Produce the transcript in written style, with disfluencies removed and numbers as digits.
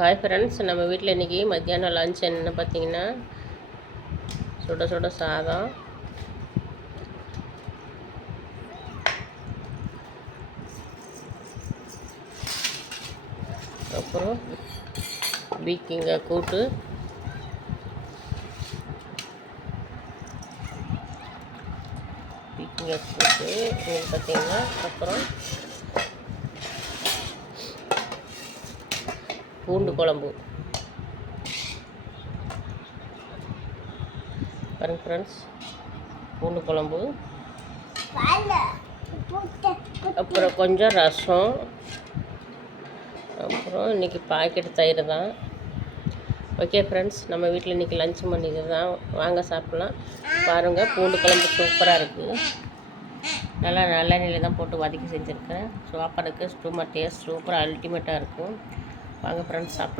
Hi friends, நம்ம வீட்டில் இன்றைக்கி மத்தியானம் லஞ்ச் என்னென்னு பார்த்தீங்கன்னா சுட சுட சாதம், அப்புறம் பீக்கிங்காய் கூட்டு, பார்த்தீங்கன்னா அப்புறம் பூண்டு குழம்பு. பாருங்க ஃப்ரெண்ட்ஸ், பூண்டு குழம்பு, அப்புறம் கொஞ்சம் ரசம், அப்புறம் இன்றைக்கி பாக்கெட் தயிர் தான். ஓகே ஃப்ரெண்ட்ஸ், நம்ம வீட்டில் இன்றைக்கி லஞ்ச் பண்ணிது தான். வாங்க சாப்பிட்லாம். பாருங்கள், பூண்டு குழம்பு சூப்பராக இருக்குது. நல்லா நல்லெண்ணெயில் தான் போட்டு வதக்கி செஞ்சுருக்கேன். சாப்பாடுக்கு சும்மா டேஸ்ட் சூப்பராக அல்டிமேட்டாக இருக்கும். வாங்க ஃப்ரெண்ட்ஸ் சாப்பிட்லாம்.